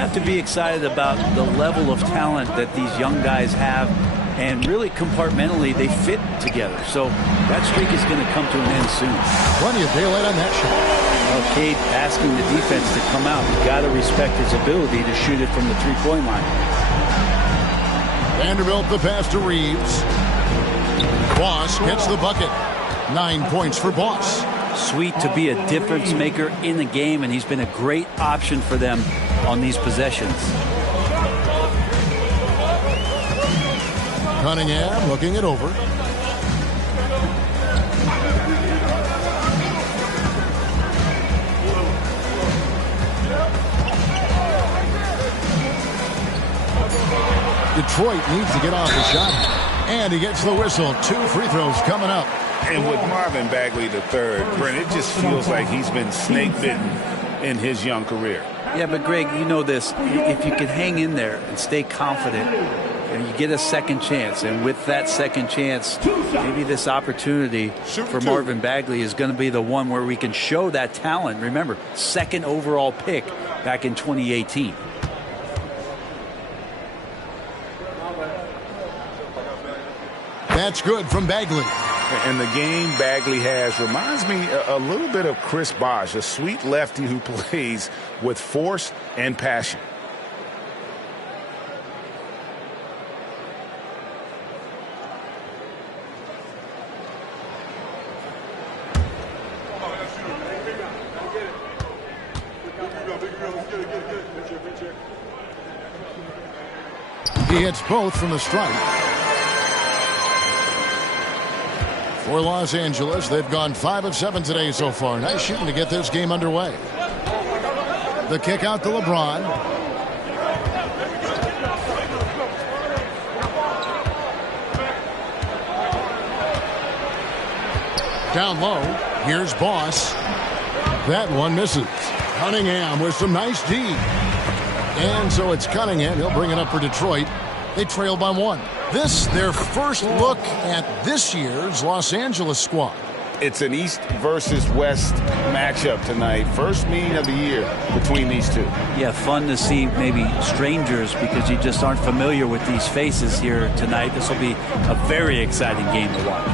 have to be excited about the level of talent that these young guys have, and really compartmentally they fit together. So that streak is going to come to an end soon. Plenty of daylight on that shot. Well, Cade asking the defense to come out. You've got to respect his ability to shoot it from the three-point line. Vanderbilt the pass to Reeves. Boss gets the bucket. 9 points for Boss. Sweet to be a difference maker in the game, and he's been a great option for them on these possessions. Cunningham looking it over. Detroit needs to get off the shot. And he gets the whistle. 2 free throws coming up. And with Marvin Bagley III, Brent, it just feels like he's been snake bitten in his young career. Yeah, but Greg, you know this. If you can hang in there and stay confident, and you get a second chance, and with that second chance, maybe this opportunity for Marvin Bagley is going to be the one where we can show that talent. Remember, second overall pick back in 2018. That's good from Bagley. And the game Bagley has reminds me a little bit of Chris Bosh, a sweet lefty who plays with force and passion. He hits both from the stripe. For Los Angeles, they've gone 5 of 7 today so far. Nice shooting to get this game underway. The kick out to LeBron. Down low, here's Boss. That one misses. Cunningham with some nice D. And so it's Cunningham. He'll bring it up for Detroit. They trail by 1. This, their first look at this year's Los Angeles squad. It's an East versus West matchup tonight. First meeting of the year between these two. Yeah, fun to see maybe strangers because you just aren't familiar with these faces here tonight. This will be a very exciting game to watch.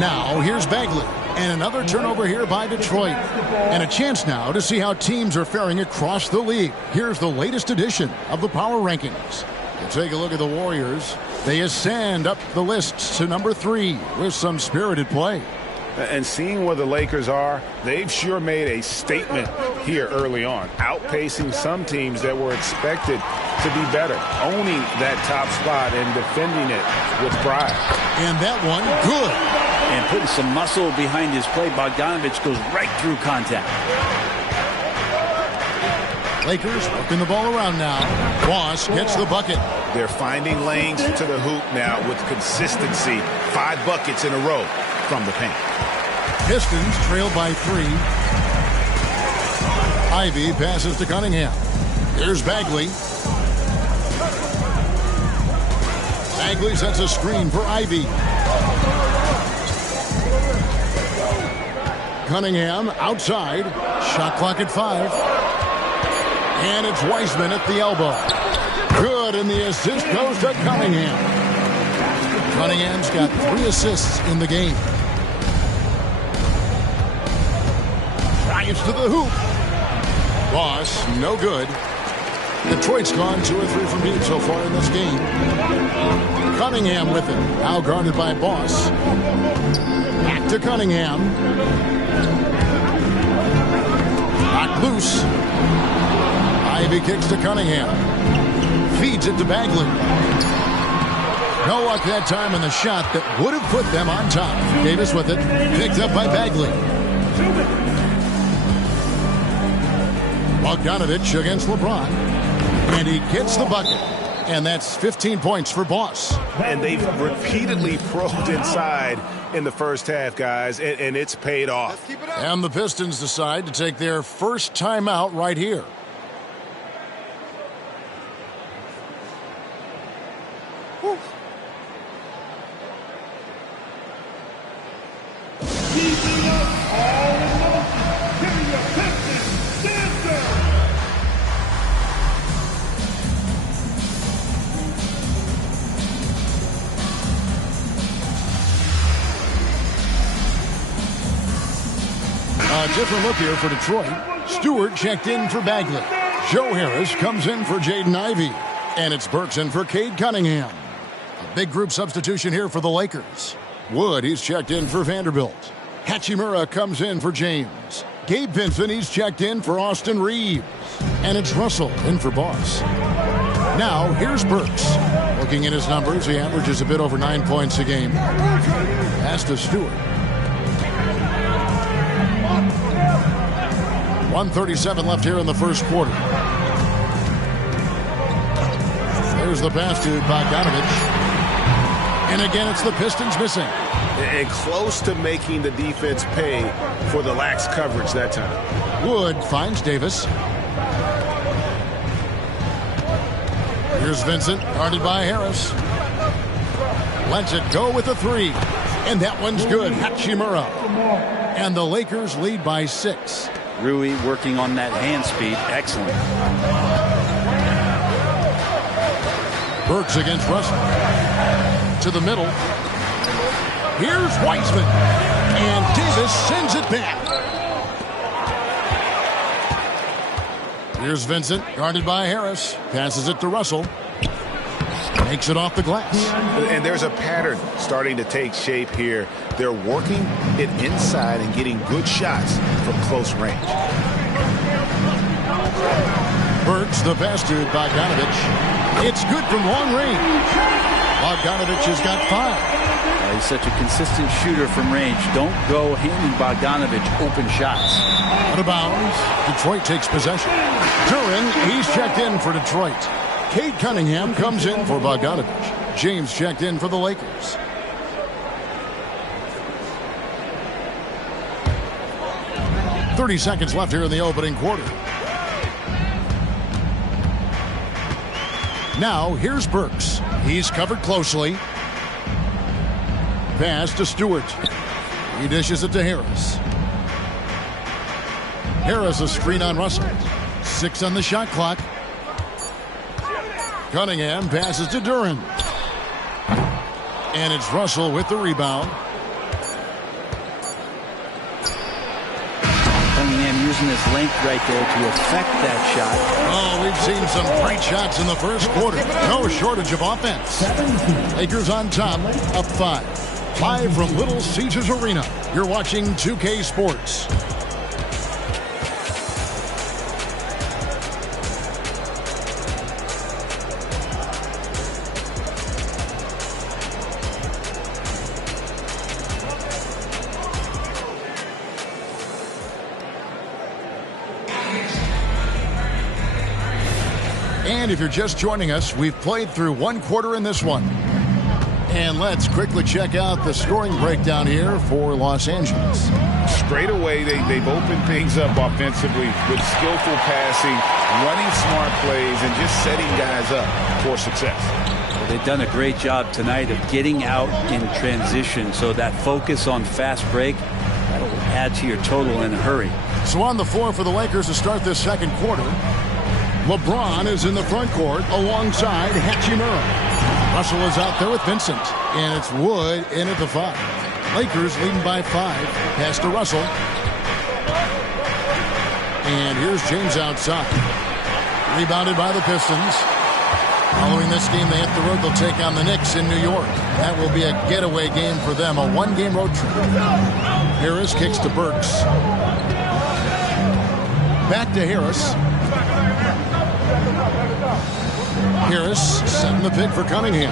Now, here's Bagley. And another turnover here by Detroit. And a chance now to see how teams are faring across the league. Here's the latest edition of the Power Rankings. You take a look at the Warriors. They ascend up the list to number 3 with some spirited play. And seeing where the Lakers are, they've sure made a statement here early on, outpacing some teams that were expected to be better, owning that top spot and defending it with pride. And that one, good. And putting some muscle behind his play, Bogdanovich goes right through contact. Lakers working the ball around now. Boss gets the bucket. They're finding lanes to the hoop now with consistency. 5 buckets in a row from the paint. Pistons trail by 3. Ivy passes to Cunningham. Here's Bagley. Bagley sets a screen for Ivy. Cunningham outside. Shot clock at 5. And it's Wiseman at the elbow. Good, and the assist goes to Cunningham. Cunningham's got 3 assists in the game. Drives to the hoop. Boss, no good. Detroit's gone 2 or 3 from deep so far in this game. Cunningham with it. Now guarded by Boss. Back to Cunningham. Knocked loose. Ivy kicks to Cunningham. Feeds it to Bagley. No luck that time in the shot that would have put them on top. Davis with it. Picked up by Bagley. Bogdanovich against LeBron. And he gets the bucket. And that's 15 points for Boss. And they've repeatedly probed inside in the first half, guys, and it's paid off. And the Pistons decide to take their first timeout right here. different look here for Detroit. Stewart checked in for Bagley. Joe Harris comes in for Jaden Ivey. And it's Burks in for Cade Cunningham. A big group substitution here for the Lakers. Wood, he's checked in for Vanderbilt. Hachimura comes in for James. Gabe Vincent, he's checked in for Austin Reeves. And it's Russell in for Boss. Now, here's Burks. Looking at his numbers, he averages a bit over 9 points a game. Pass to Stewart. 1:37 left here in the first quarter. There's the pass to Bogdanovich. And again, it's the Pistons missing. And close to making the defense pay for the lax coverage that time. Wood finds Davis. Here's Vincent, guarded by Harris. Lets it go with a three. And that one's good. Hachimura. And the Lakers lead by 6. Rui working on that hand speed. Excellent. Burks against Russell. To the middle. Here's Wiseman. And Davis sends it back. Here's Vincent, guarded by Harris. Passes it to Russell. Makes it off the glass. And there's a pattern starting to take shape here. They're working it inside and getting good shots from close range. Burks, the pass to Bogdanovich. It's good from long range. Bogdanovich has got 5. He's such a consistent shooter from range. Don't go handing Bogdanovich open shots. Out of bounds. Detroit takes possession. Duren, he's checked in for Detroit. Cade Cunningham comes in for Bogdanovich. James checked in for the Lakers. .30 seconds left here in the opening quarter. Now, here's Burks. He's covered closely. Pass to Stewart. He dishes it to Harris. Harris a screen on Russell. 6 on the shot clock. Cunningham passes to Duren. And it's Russell with the rebound. Cunningham using his length right there to affect that shot. Oh, we've seen some great shots in the first quarter. No shortage of offense. Lakers on top, up 5. Live from Little Caesars Arena. You're watching 2K Sports. And if you're just joining us, we've played through 1 quarter in this one. And let's quickly check out the scoring breakdown here for Los Angeles. Straight away, they've opened things up offensively with skillful passing, running smart plays, and just setting guys up for success. Well, they've done a great job tonight of getting out in transition, so that focus on fast break, that'll add to your total in a hurry. So on the floor for the Lakers to start this second quarter, LeBron is in the front court alongside Hachimura. Russell is out there with Vincent. And it's Wood in at the 5. Lakers leading by 5. Pass to Russell. And here's James outside. Rebounded by the Pistons. Following this game, they hit the road. They'll take on the Knicks in New York. That will be a getaway game for them, a 1-game road trip. Harris kicks to Burks. Back to Harris. Harris setting the pick for Cunningham.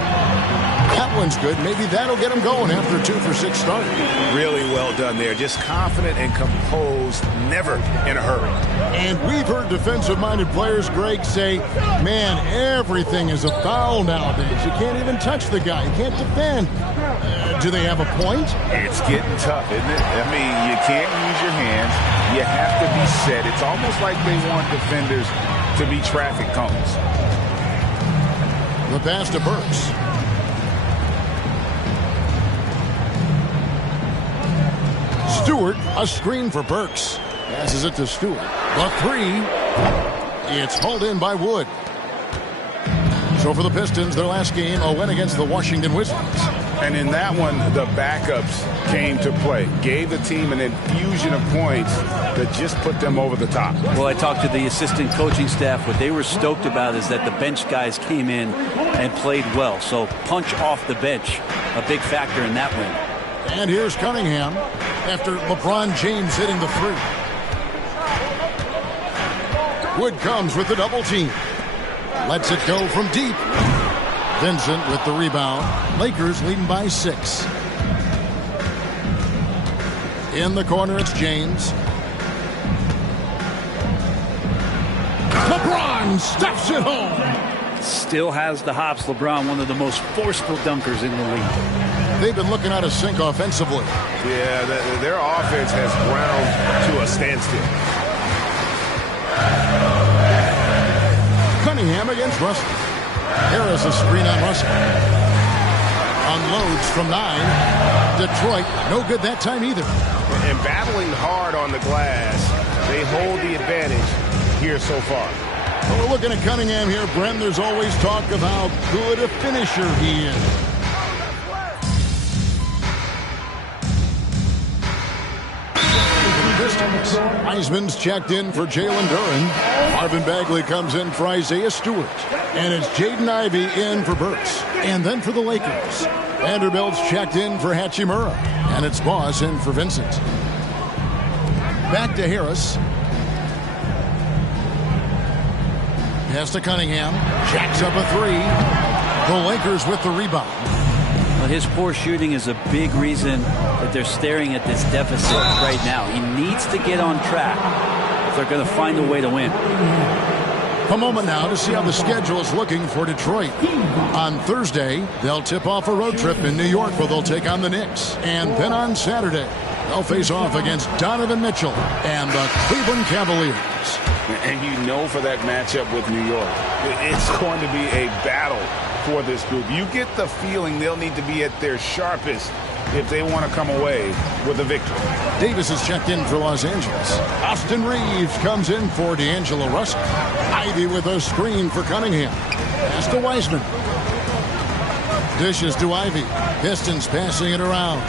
That one's good. Maybe that'll get him going after a 2-for-6 start. Really well done there. Just confident and composed, never in a hurry. And we've heard defensive-minded players, Greg, say, man, everything is a foul nowadays. You can't even touch the guy. You can't defend. Do they have a point? It's getting tough, isn't it? I mean, you can't use your hands. You have to be set. It's almost like they want defenders to be traffic cones. The pass to Burks. Stewart, a screen for Burks. Passes it to Stewart. The 3. It's hauled in by Wood. So for the Pistons, their last game, a win against the Washington Wizards. And in that one, the backups came to play, gave the team an infusion of points that just put them over the top. Well, I talked to the assistant coaching staff. What they were stoked about is that the bench guys came in and played well. So punch off the bench, a big factor in that win. And here's Cunningham after LeBron James hitting the three. Wood comes with the double team. Lets it go from deep. Vincent with the rebound. Lakers leading by 6. In the corner, it's James. LeBron stuffs it home. Still has the hops. LeBron, one of the most forceful dunkers in the league. They've been looking out of sync offensively. Yeah, their offense has ground to a standstill. Cunningham against Russell. Harris a screen on Russell. Unloads from 9. Detroit, no good that time either. And battling hard on the glass, they hold the advantage here so far. Well, we're looking at Cunningham here, Brent. There's always talk of how good a finisher he is. Wiseman's checked in for Jalen Duren. Marvin Bagley comes in for Isaiah Stewart. And it's Jaden Ivey in for Burks. And then for the Lakers, Vanderbilt's checked in for Hachimura. And it's Boss in for Vincent. Back to Harris. Pass to Cunningham. Jacks up a 3. The Lakers with the rebound. Well, his poor shooting is a big reason that they're staring at this deficit right now. He needs to get on track if they're going to find a way to win. A moment now to see how the schedule is looking for Detroit. On Thursday, they'll tip off a road trip in New York where they'll take on the Knicks. And then on Saturday, they'll face off against Donovan Mitchell and the Cleveland Cavaliers. And you know for that matchup with New York, it's going to be a battle for this group. You get the feeling they'll need to be at their sharpest if they want to come away with a victory. Davis is checked in for Los Angeles. Austin Reeves comes in for D'Angelo Russell. Ivy with a screen for Cunningham. Pass to Wiseman. Dishes to Ivy. Pistons passing it around.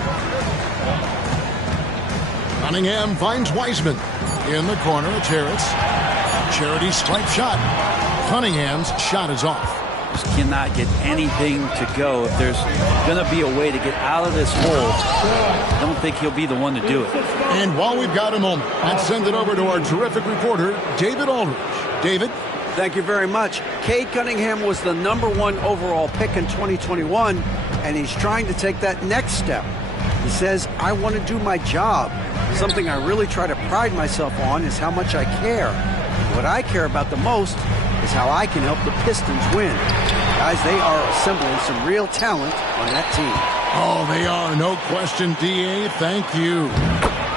Cunningham finds Wiseman. In the corner, it's Harris. Charity stripe shot. Cunningham's shot is off. Just cannot get anything to go. If there's going to be a way to get out of this hole, I don't think he'll be the one to do it. And while we've got a moment, let's send it over to our terrific reporter, David Aldridge. David? Thank you very much. Cade Cunningham was the #1 overall pick in 2021, and he's trying to take that next step. He says, I want to do my job. Something I really try to pride myself on is how much I care. What I care about the most is how I can help the Pistons win. Guys, they are assembling some real talent on that team. Oh, they are. No question, D.A. Thank you.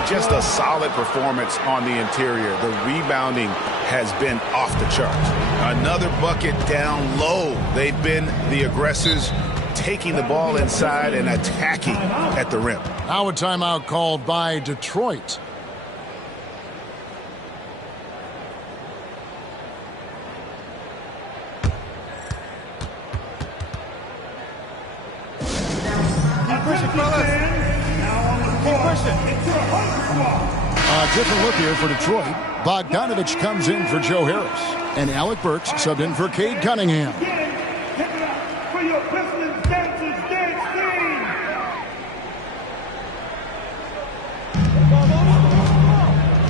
Just a solid performance on the interior. The rebounding has been off the charts. Another bucket down low. They've been the aggressors, taking the ball inside and attacking at the rim. Now a timeout called by Detroit. A different look here for Detroit. Bogdanovich comes in for Joe Harris. And Alec Burks subbed in for Cade Cunningham.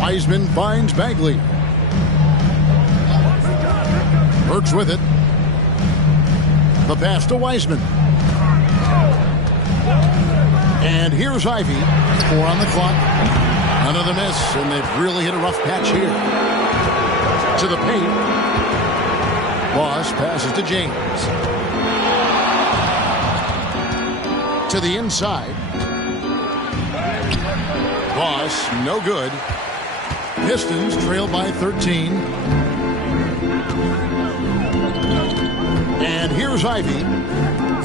Wiseman finds Bagley. Burks with it. The pass to Wiseman. And here's Ivy. 4 on the clock. Another miss, and they've really hit a rough patch here. To the paint. Boss passes to James. To the inside. Boss, no good. Pistons trail by 13. And here's Ivy.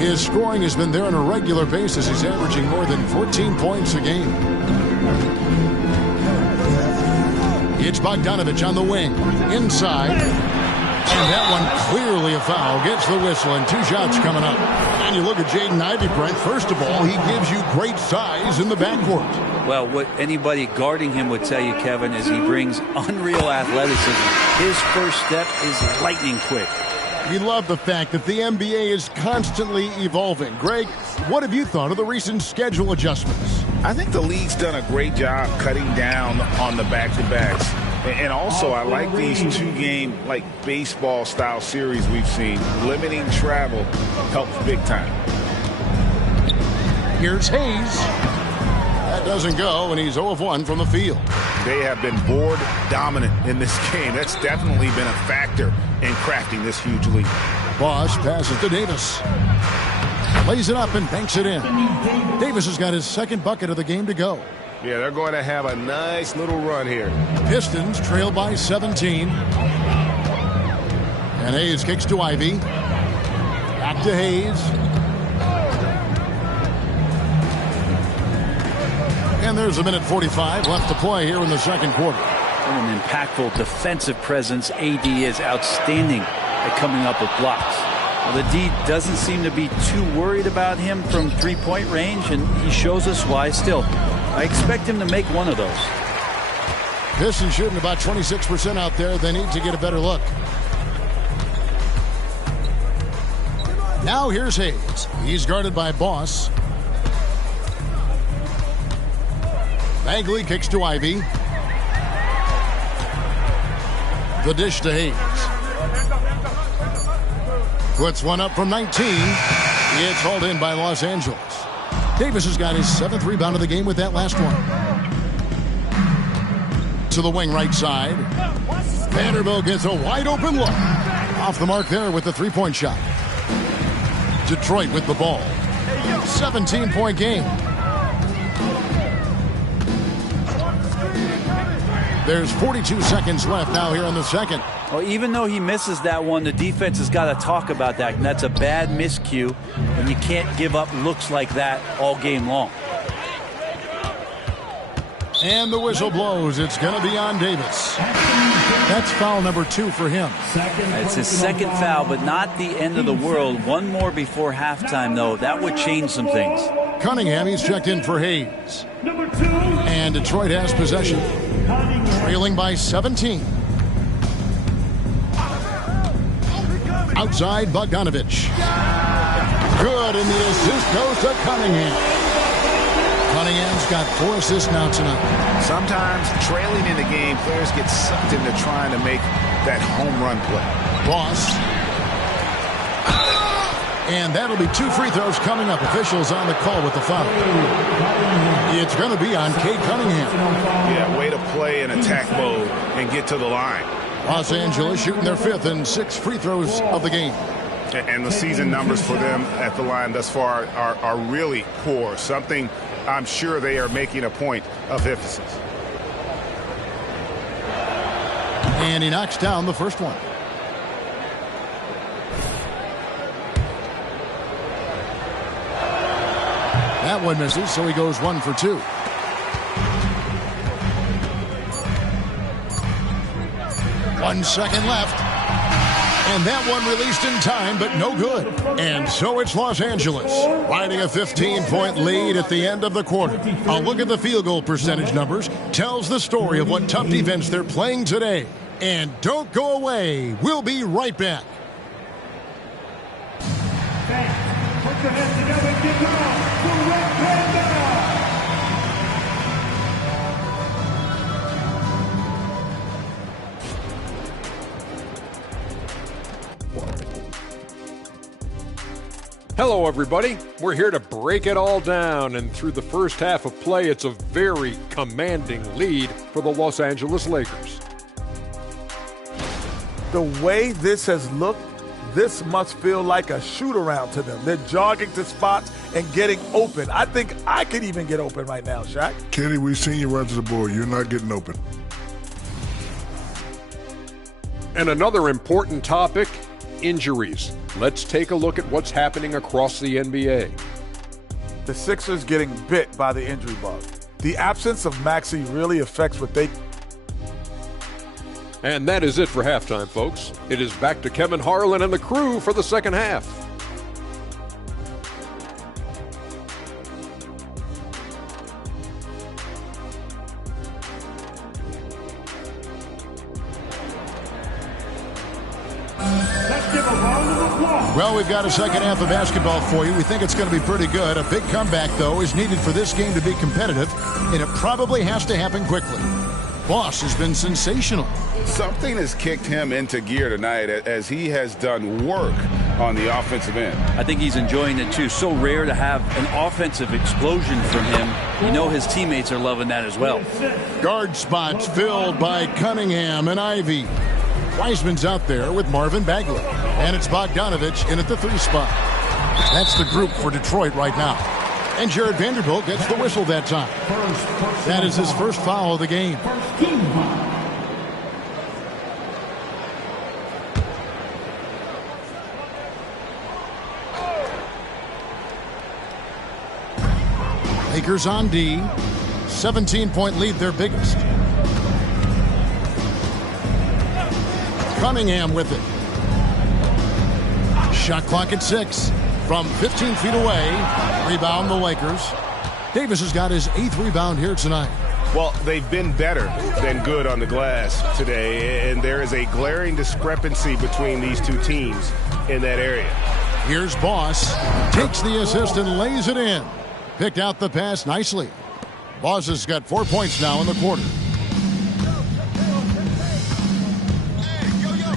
His scoring has been there on a regular basis. He's averaging more than 14 points a game. It's Bogdanovich on the wing. Inside. And that one clearly a foul. Gets the whistle and 2 shots coming up. And you look at Jaden Ivey, Brent. First of all, he gives you great size in the backcourt. Well, what anybody guarding him would tell you, Kevin, is he brings unreal athleticism. His first step is lightning quick. You love the fact that the NBA is constantly evolving. Greg, what have you thought of the recent schedule adjustments? I think the league's done a great job cutting down on the back-to-backs. And also, I like these 2-game, like baseball-style series we've seen. Limiting travel helps big time. Here's Hayes. That doesn't go, and he's 0 of 1 from the field. They have been board dominant in this game. That's definitely been a factor in crafting this huge lead. Boss passes to Davis. Lays it up and banks it in. Davis has got his second bucket of the game to go. Yeah, they're going to have a nice little run here. Pistons trail by 17. And Hayes kicks to Ivey. Back to Hayes. And there's a minute 45 left to play here in the second quarter. What an impactful defensive presence. AD is outstanding at coming up with blocks. Well, the D doesn't seem to be too worried about him from three-point range, and he shows us why. Still, I expect him to make one of those. Pistons shooting about 26% out there. They need to get a better look. Now here's Hayes. He's guarded by Boss. Bagley kicks to Ivey. The dish to Hayes. Puts one up from 19. It's hauled in by Los Angeles. Davis has got his 7th rebound of the game with that last one. To the wing right side. Vanderbilt gets a wide open look. Off the mark there with the 3-point shot. Detroit with the ball. 17-point game. There's 42 seconds left now here in the second. Well, even though he misses that one, the defense has got to talk about that. And that's a bad miscue. And you can't give up looks like that all game long. And the whistle blows. It's going to be on Davis. That's foul number 2 for him. It's his second foul, but not the end of the world. One more before halftime, though. That would change some things. Cunningham, he's checked in for Hayes. And Detroit has possession. Trailing by 17. Outside, Bogdanovich. Good, and the assist goes to Cunningham. Cunningham's got 4 assists now tonight. Sometimes trailing in the game, players get sucked into trying to make that home run play. Boss. And that'll be 2 free throws coming up. Officials on the call with the foul. It's going to be on Cade Cunningham. Yeah, way to play in attack mode and get to the line. Los Angeles shooting their 5th and 6th free throws of the game. And the season numbers for them at the line thus far are really poor. Something I'm sure they are making a point of emphasis. And he knocks down the first one. That one misses, so he goes 1 for 2. One second left. And that one released in time, but no good. And so it's Los Angeles, riding a 15-point lead at the end of the quarter. A look at the field goal percentage numbers tells the story of what tough defense they're playing today. And don't go away. We'll be right back. Put your hands together and give it up to Red Panda. Hello, everybody. We're here to break it all down, and through the first half of play, it's a very commanding lead for the Los Angeles Lakers. The way this has looked, this must feel like a shoot-around to them. They're jogging to spots and getting open. I think I could even get open right now, Shaq. Kenny, we've seen you run to the ball. You're not getting open. And another important topic, injuries. Let's take a look at what's happening across the NBA. The Sixers getting bit by the injury bug. The absence of Maxey really affects what they... And that is it for halftime, folks. It is back to Kevin Harlan and the crew for the second half. Well, we've got a second half of basketball for you. We think it's going to be pretty good. A big comeback, though, is needed for this game to be competitive, and it probably has to happen quickly. Boss has been sensational. Something has kicked him into gear tonight as he has done work on the offensive end. I think he's enjoying it, too. So rare to have an offensive explosion from him. You know his teammates are loving that as well. Guard spots filled by Cunningham and Ivy. Wiseman's out there with Marvin Bagley. And it's Bogdanovich in at the 3 spot. That's the group for Detroit right now. And Jared Vanderbilt gets the whistle that time. That is his first foul of the game. Lakers on D. 17-point lead, their biggest. Cunningham with it. Shot clock at 6. From 15 feet away. Rebound the Lakers. Davis has got his 8th rebound here tonight. Well, they've been better than good on the glass today, and there is a glaring discrepancy between these two teams in that area. Here's Boss. Takes the assist and lays it in. Picked out the pass nicely. Boss has got 4 points now in the quarter.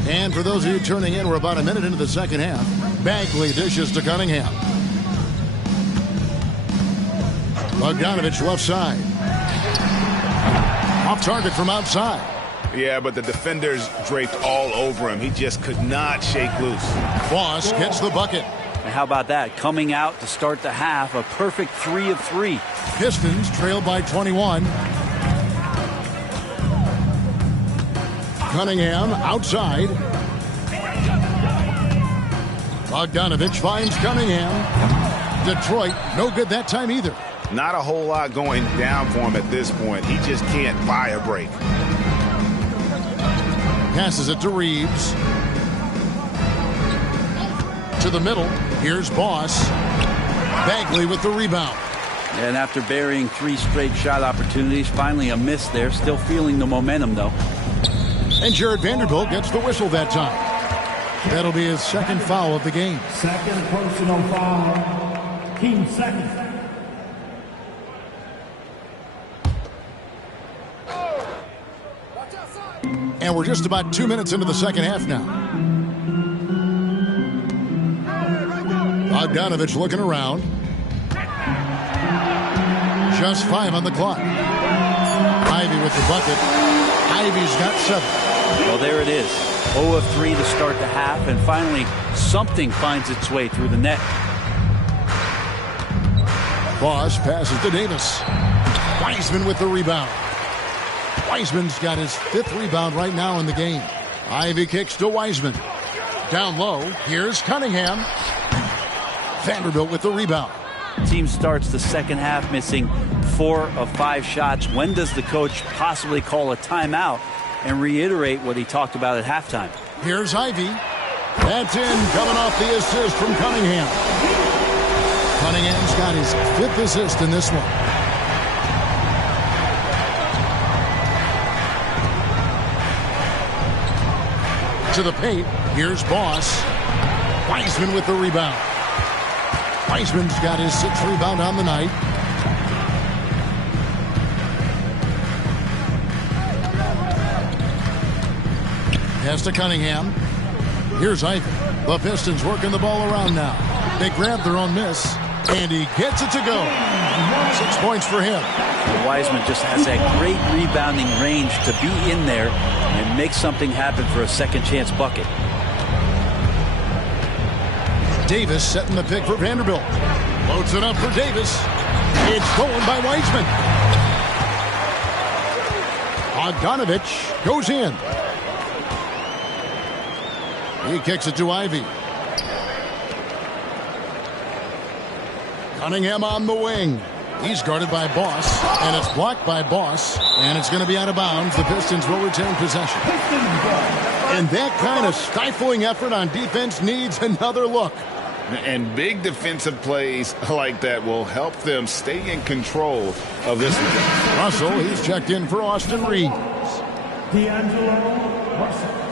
And for those of you turning in, we're about a minute into the second half. Bagley dishes to Cunningham. Bogdanovich left side. Off target from outside. Yeah, but the defenders draped all over him. He just could not shake loose. Boss gets the bucket. And how about that? Coming out to start the half, a perfect 3 of 3. Pistons trail by 21. Cunningham outside. Bogdanovich finds Cunningham. Detroit, no good that time either. Not a whole lot going down for him at this point. He just can't buy a break. Passes it to Reeves. To the middle. Here's Boss. Bagley with the rebound. And after burying 3 straight shot opportunities, finally a miss there. Still feeling the momentum, though. And Jared Vanderbilt gets the whistle that time. That'll be his second foul of the game. Second personal foul. Team second. And we're just about 2 minutes into the second half now. Bogdanovich looking around. Just 5 on the clock. Ivy with the bucket. Ivy's got 7. Well, there it is. 0 of 3 to start the half, and finally something finds its way through the net. Boss passes to Davis. Wiseman with the rebound. Wiseman's got his 5th rebound right now in the game. Ivy kicks to Wiseman. Down low, here's Cunningham. Vanderbilt with the rebound. Team starts the second half missing 4 of 5 shots. When does the coach possibly call a timeout and reiterate what he talked about at halftime? Here's Ivy. That's in, coming off the assist from Cunningham. Cunningham's got his 5th assist in this one. To the paint. Here's Boss. Wiseman with the rebound. Wiseman's got his 6th rebound on the night. Pass to Cunningham. Here's Ivy. The Pistons working the ball around now. They grab their own miss, and he gets it to go. 6 points for him. Wiseman just has that great rebounding range to be in there and make something happen for a second chance bucket. Davis setting the pick for Vanderbilt. Loads it up for Davis. It's stolen by Wiseman. Bogdanovich goes in. He kicks it to Ivy. Cunningham on the wing. He's guarded by Boss, and it's blocked by Boss, and it's going to be out of bounds. The Pistons will retain possession. And that kind of stifling effort on defense needs another look. And big defensive plays like that will help them stay in control of this one. Russell, he's checked in for Austin Reeves. D'Angelo Russell.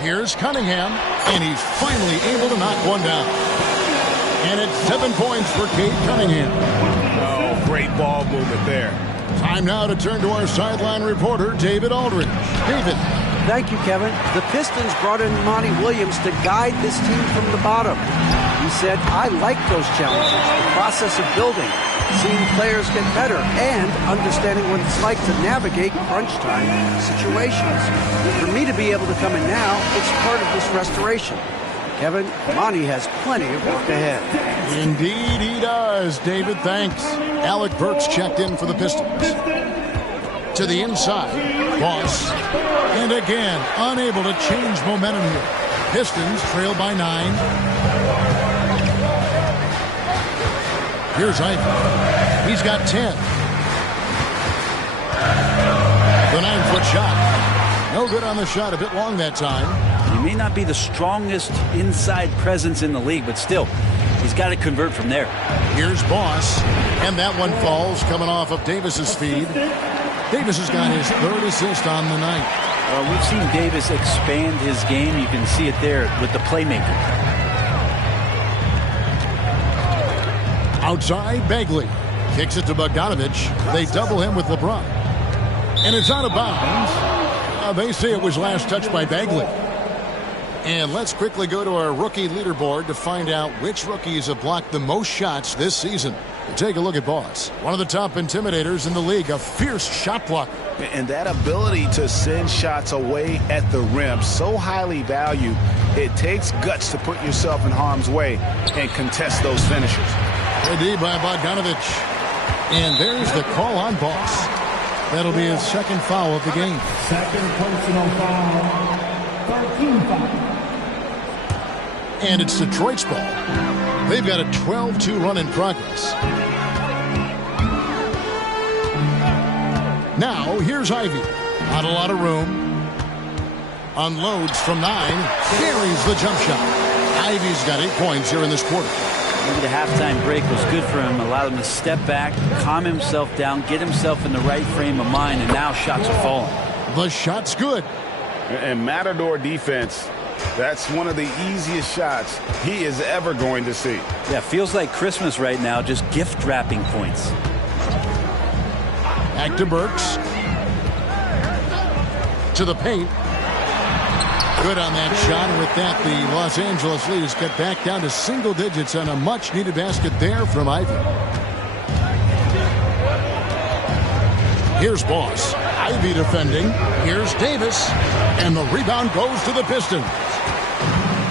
Here's Cunningham, and he's finally able to knock one down. And it's 7 points for Cade Cunningham. Oh, great ball movement there. Time now to turn to our sideline reporter, David Aldridge. David. Thank you, Kevin. The Pistons brought in Monty Williams to guide this team from the bottom. He said, I like those challenges, the process of building, seeing players get better, and understanding what it's like to navigate crunch time situations. For me to be able to come in now, it's part of this restoration. Kevin, Monty has plenty of work ahead. Indeed he does, David. Thanks. Alec Burks checked in for the Pistons. To the inside. Boss. And again, unable to change momentum here. Pistons trail by 9. Here's Ivey. He's got 10. The 9-foot shot. No good on the shot. A bit long that time. He may not be the strongest inside presence in the league, but still, he's got to convert from there. Here's Boss. And that one falls coming off of Davis's feed. Davis has got his 3rd assist on the night. We've seen Davis expand his game. You can see it there with the playmaking. Outside, Bagley. Kicks it to Bogdanovich. They double him with LeBron. And it's out of bounds. They say it was last touched by Bagley. And let's quickly go to our rookie leaderboard to find out which rookies have blocked the most shots this season. Take a look at Boss. One of the top intimidators in the league, a fierce shot blocker. And that ability to send shots away at the rim, so highly valued, it takes guts to put yourself in harm's way and contest those finishers. Good by Bogdanovich. And there's the call on Boss. That'll be his 2nd foul of the game. 2nd personal foul. 13 foul. And it's Detroit's ball. They've got a 12-2 run in progress. Now, here's Ivey. Not a lot of room. Unloads from 9. Carries the jump shot. Ivey's got 8 points here in this quarter. Maybe the halftime break was good for him. Allowed him to step back, calm himself down, get himself in the right frame of mind, and now shots are falling. The shot's good. And Matador defense, that's one of the easiest shots he is ever going to see. Yeah, feels like Christmas right now, just gift wrapping points. Back to Burks. To the paint. Good on that shot, and with that, the Los Angeles lead is cut back down to single digits on a much-needed basket there from Ivey. Here's Boss. Ivey defending. Here's Davis. And the rebound goes to the Pistons.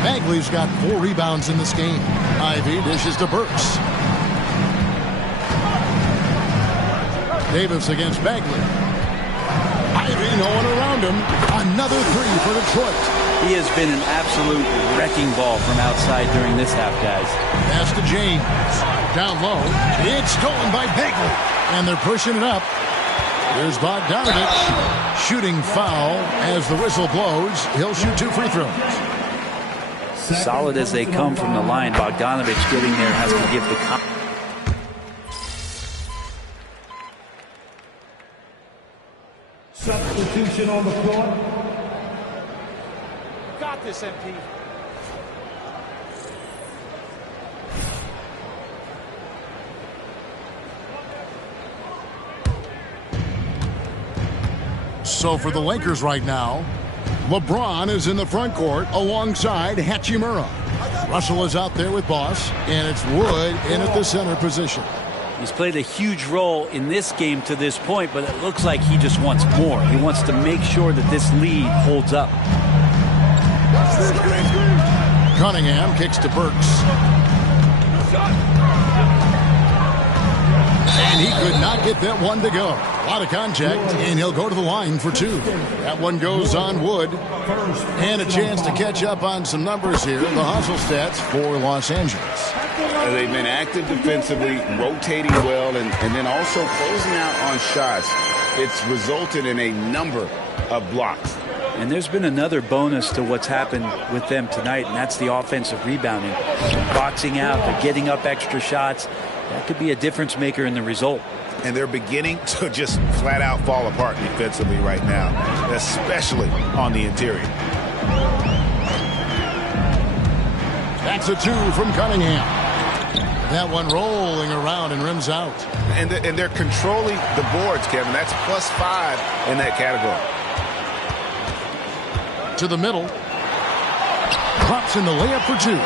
Bagley's got 4 rebounds in this game. Ivey dishes to Burks. Davis against Bagley. Ivey, no one around him. Another 3 for Detroit. He has been an absolute wrecking ball from outside during this half, guys. Pass to James. Down low. It's stolen by Bagley. And they're pushing it up. Here's Bogdanovich. Shooting foul as the whistle blows. He'll shoot 2 free throws. Solid as they come from the line. Bogdanovich getting there has to give the... Substitution on the court. Got this, MP. So for the Lakers right now, LeBron is in the front court alongside Hachimura. Russell is out there with Boss, and it's Wood in at the center position. He's played a huge role in this game to this point, but it looks like he just wants more. He wants to make sure that this lead holds up. Cunningham kicks to Burks. And he could not get that one to go. A lot of contact, and he'll go to the line for 2. That one goes on Wood. And a chance to catch up on some numbers here. The hustle stats for Los Angeles. They've been active defensively, rotating well, and then also closing out on shots. It's resulted in a number of blocks. And there's been another bonus to what's happened with them tonight, and that's the offensive rebounding. Boxing out, they're getting up extra shots. That could be a difference maker in the result. And they're beginning to just flat out fall apart defensively right now, especially on the interior. That's a 2 from Cunningham. That one rolling around and rims out. And they're controlling the boards, Kevin. That's +5 in that category. To the middle. Drops in the layup for 2.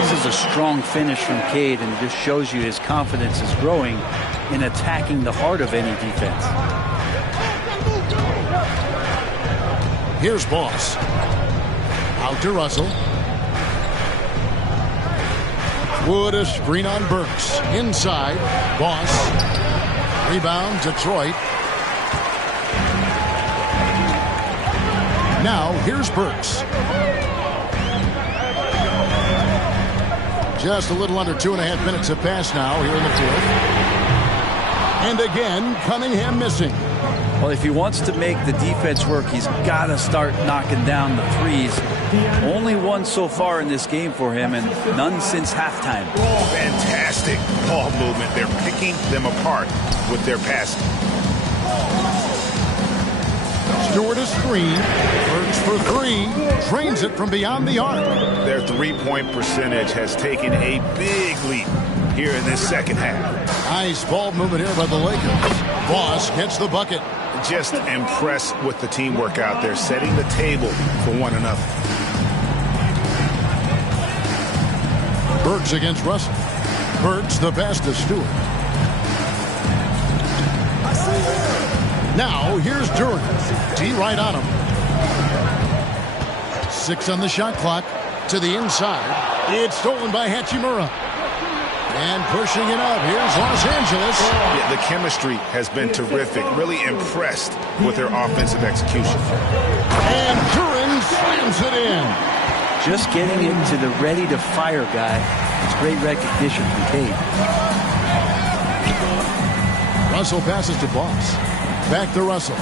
This is a strong finish from Cade, and it just shows you his confidence is growing in attacking the heart of any defense. Here's Boss. Out to Russell. Wood a screen on Burks. Inside. Boss. Rebound Detroit. Now here's Burks. Just a little under 2.5 minutes have passed now here in the 4th. And again, Cunningham missing. Well, if he wants to make the defense work, he's got to start knocking down the threes. Only one so far in this game for him, and none since halftime. Fantastic ball movement. They're picking them apart with their passing. Stewart a screen. Burks for 3. Drains it from beyond the arc. Their three-point percentage has taken a big leap here in this second half. Nice ball movement here by the Lakers. Boss gets the bucket. Just impressed with the teamwork out there, setting the table for one another. Burks against Russell. Burks the best to Stewart. Now here's Duran. D right on him. 6 on the shot clock. To the inside. It's stolen by Hachimura. And pushing it up. Here's Los Angeles. Yeah, the chemistry has been terrific. Really impressed with their offensive execution. And Duran slams it in. Just getting it to the ready-to-fire guy. It's great recognition from Cade. Russell passes to Boss. Back to Russell.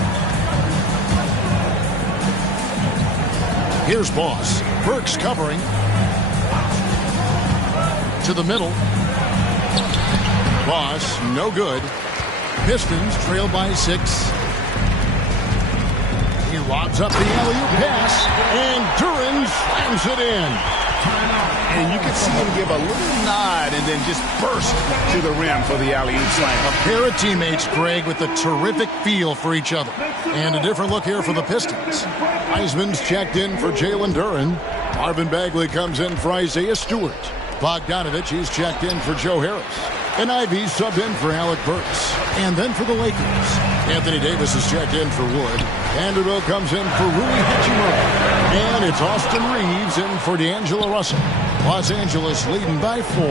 Here's Boss. Burks covering. To the middle. Boss, no good. Pistons trail by 6. He lobs up the alley-oop pass, and Duran slams it in. And you can see him give a little nod and then just burst to the rim for the alley-oop slam. A pair of teammates, Greg, with a terrific feel for each other. And a different look here for the Pistons. Heisman's checked in for Jalen Duran. Marvin Bagley comes in for Isaiah Stewart. Bogdanovich, he's checked in for Joe Harris. And Ivy subbed in for Alec Burks. And then for the Lakers, Anthony Davis is checked in for Wood. Vanderbilt comes in for Rui Hachimura. And it's Austin Reeves in for D'Angelo Russell. Los Angeles leading by 4.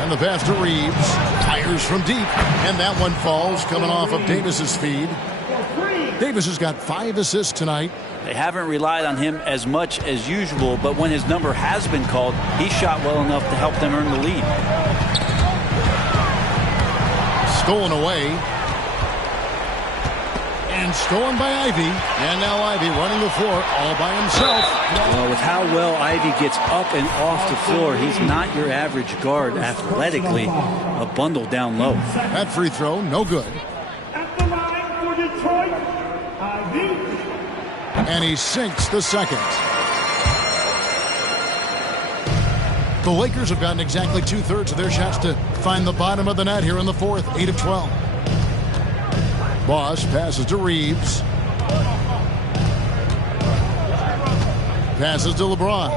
And the pass to Reeves. Fires from deep. And that one falls coming off of Davis's feed. Davis has got 5 assists tonight. They haven't relied on him as much as usual, but when his number has been called, he shot well enough to help them earn the lead. Stolen away. And stolen by Ivy. And now Ivy running the floor all by himself. Well, with how well Ivy gets up and off the floor, he's not your average guard athletically. A bundle down low. That free throw, no good. At the line for Detroit, Ivy. And he sinks the second. The Lakers have gotten exactly 2/3 of their shots to find the bottom of the net here in the 4th. 8 of 12. Boss passes to Reeves. Passes to LeBron.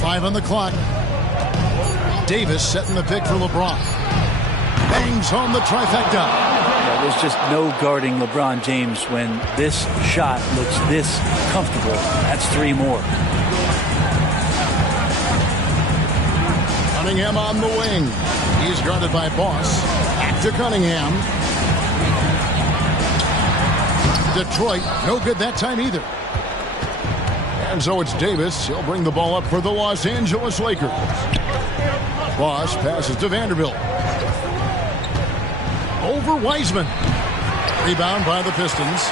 5 on the clock. Davis setting the pick for LeBron. Bangs home the trifecta. There's just no guarding LeBron James when this shot looks this comfortable. That's 3 more. Cunningham on the wing. He's guarded by Boss. Back to Cunningham. Detroit, no good that time either. And so it's Davis. He'll bring the ball up for the Los Angeles Lakers. Boss passes to Vanderbilt. Over Wiseman. Rebound by the Pistons.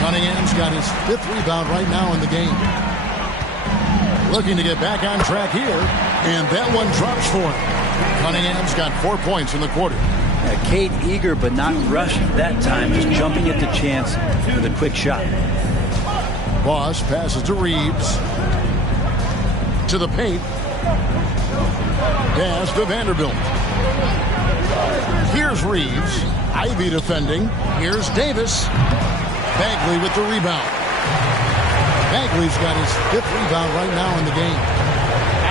Cunningham's got his 5th rebound right now in the game. Looking to get back on track here. And that one drops for him. Cunningham's got 4 points in the quarter. Cade eager but not rushed that time, just jumping at the chance with a quick shot. Boss passes to Reeves. To the paint. Pass to Vanderbilt. Here's Reeves. Ivy defending. Here's Davis. Bagley with the rebound. Bagley's got his 5th rebound right now in the game.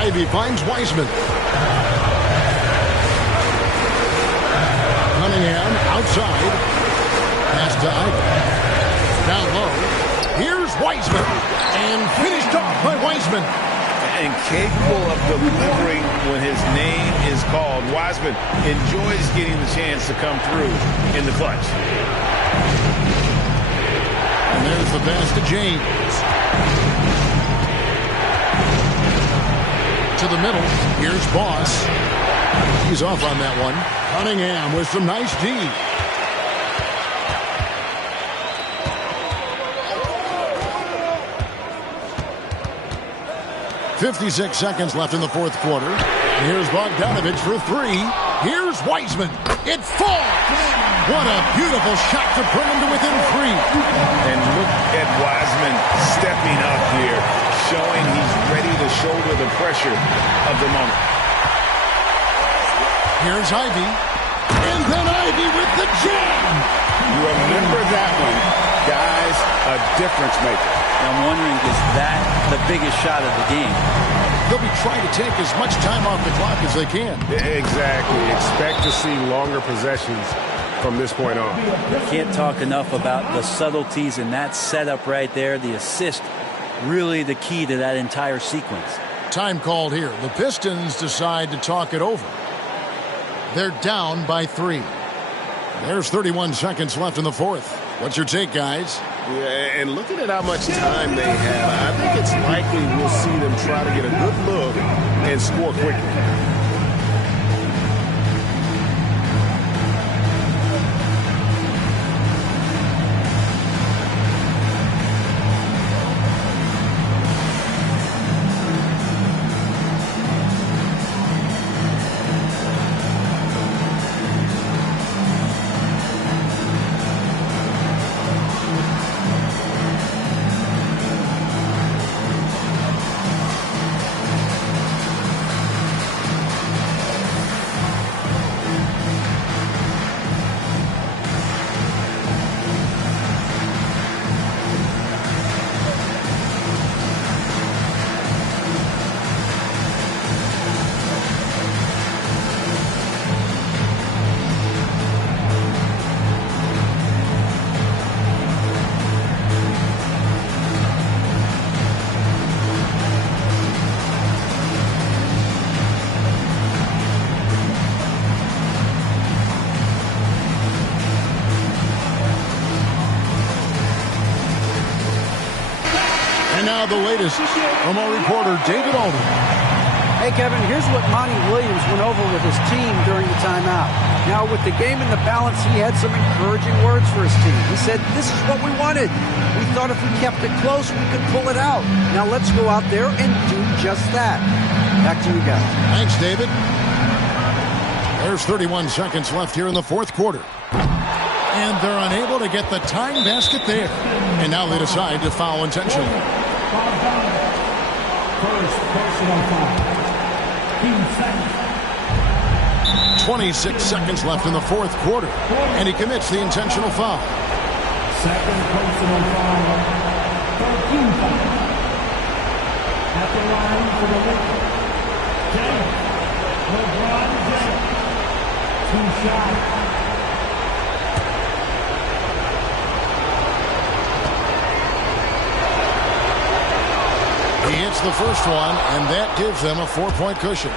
Ivy finds Wiseman. Cunningham outside. Pass to Ivy. Down low. Here's Wiseman. And finished off by Wiseman. And capable of delivering when his name is called. Wiseman enjoys getting the chance to come through in the clutch. And there's the pass to James. To the middle. Here's Boss. He's off on that one. Cunningham with some nice D. 56 seconds left in the 4th quarter. Here's Bogdanovich for 3. Here's Wiseman. It falls. What a beautiful shot to bring him to within 3. And look at Wiseman stepping up here, showing he's ready to shoulder the pressure of the moment. Here's Ivy. And then Ivy with the jam. Remember that one. Guys, a difference maker. I'm wondering, is that the biggest shot of the game? They'll be trying to take as much time off the clock as they can. Exactly. Expect to see longer possessions from this point on. Can't talk enough about the subtleties in that setup right there. The assist, really the key to that entire sequence. Time called here. The Pistons decide to talk it over. They're down by 3. There's 31 seconds left in the 4th. What's your take, guys? Yeah, and looking at how much time they have, I think it's likely we'll see them try to get a good look and score quickly. And now the latest from our reporter, David Alden. Hey, Kevin, here's what Monty Williams went over with his team during the timeout. Now, with the game in the balance, he had some encouraging words for his team. He said, this is what we wanted. We thought if we kept it close, we could pull it out. Now let's go out there and do just that. Back to you guys. Thanks, David. There's 31 seconds left here in the 4th quarter. And they're unable to get the tying basket there. And now they decide to foul intentionally. First personal foul. 26 seconds left in the 4th quarter. And he commits the intentional foul. Second personal foul. 13 foul. At the line for the Lakers. James. LeBron James. 2 shots. He hits the first one, and that gives them a 4-point cushion.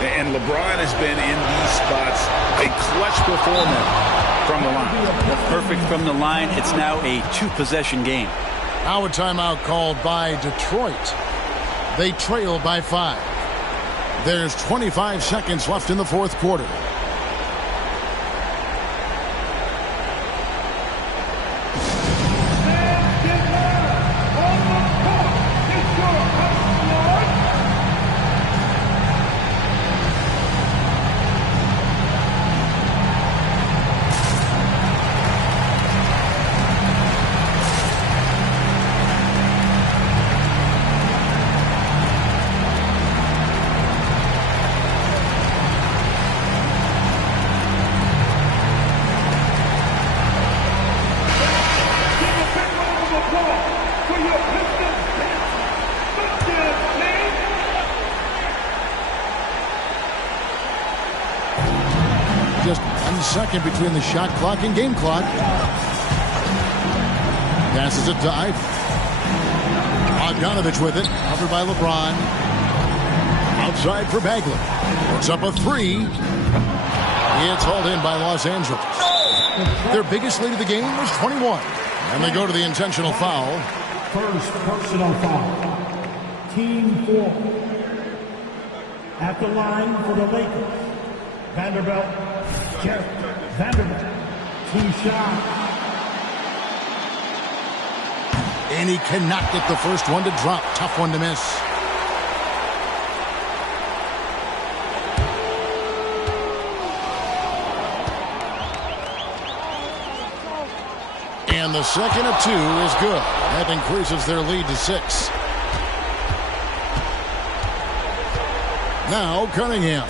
And LeBron has been in these spots a clutch performer from the line. Perfect from the line. It's now a 2-possession game. Now a timeout called by Detroit. They trail by 5. There's 25 seconds left in the fourth quarter. Just 1 second between the shot clock and game clock. Passes it to Ivey. Bogdanovich with it. Covered by LeBron. Outside for Bagley. Puts up a 3. It's hauled in by Los Angeles. Their biggest lead of the game was 21. And they go to the intentional foul. First personal foul. Team 4. At the line for the Lakers. Vanderbilt. Jeff Vanderbilt. 2 shots. And he cannot get the first one to drop. Tough one to miss. And the second of 2 is good. That increases their lead to 6. Now Cunningham.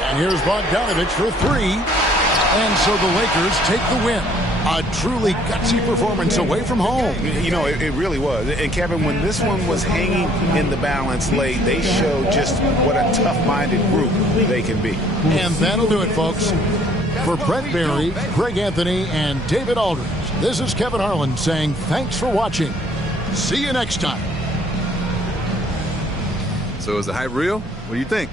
And here's Bogdanovich for 3. And so the Lakers take the win. A truly gutsy performance away from home. You know, it really was. And Kevin, when this one was hanging in the balance late, they showed just what a tough-minded group they can be. And that'll do it, folks. For Brent Barry, Greg Anthony, and David Aldridge, this is Kevin Harlan saying thanks for watching. See you next time. So is the hype real? What do you think?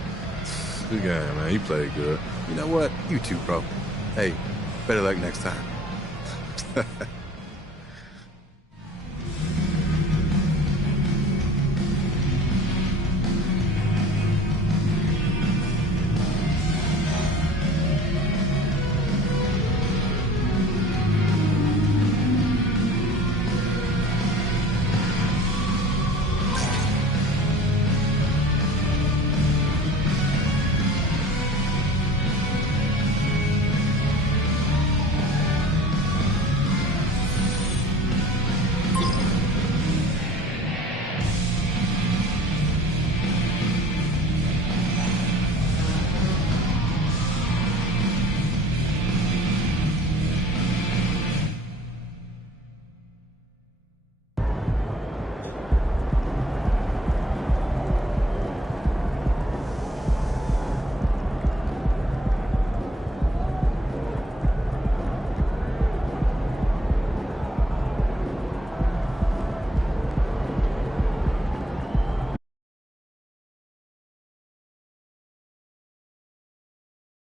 Good guy, man. He played good. You know what? You too, bro. Hey, better luck next time.